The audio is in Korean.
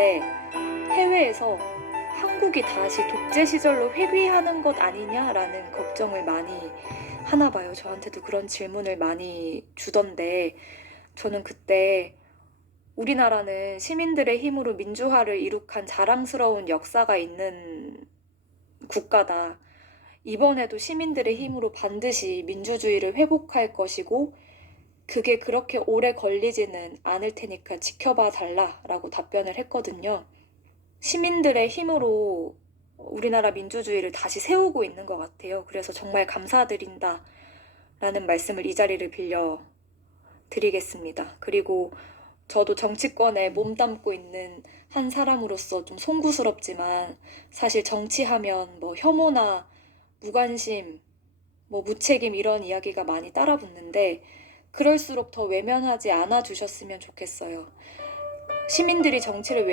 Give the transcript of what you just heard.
때 해외에서 한국이 다시 독재 시절로 회귀하는 것 아니냐라는 걱정을 많이 하나 봐요. 저한테도 그런 질문을 많이 주던데 저는 그때 우리나라는 시민들의 힘으로 민주화를 이룩한 자랑스러운 역사가 있는 국가다. 이번에도 시민들의 힘으로 반드시 민주주의를 회복할 것이고, 그게 그렇게 오래 걸리지는 않을 테니까 지켜봐 달라라고 답변을 했거든요. 시민들의 힘으로 우리나라 민주주의를 다시 세우고 있는 것 같아요. 그래서 정말 감사드린다. 라는 말씀을 이 자리를 빌려 드리겠습니다. 그리고 저도 정치권에 몸담고 있는 한 사람으로서 좀 송구스럽지만 사실 정치하면 뭐 혐오나 무관심, 뭐 무책임 이런 이야기가 많이 따라 붙는데 그럴수록 더 외면하지 않아 주셨으면 좋겠어요. 시민들이 정치를 왜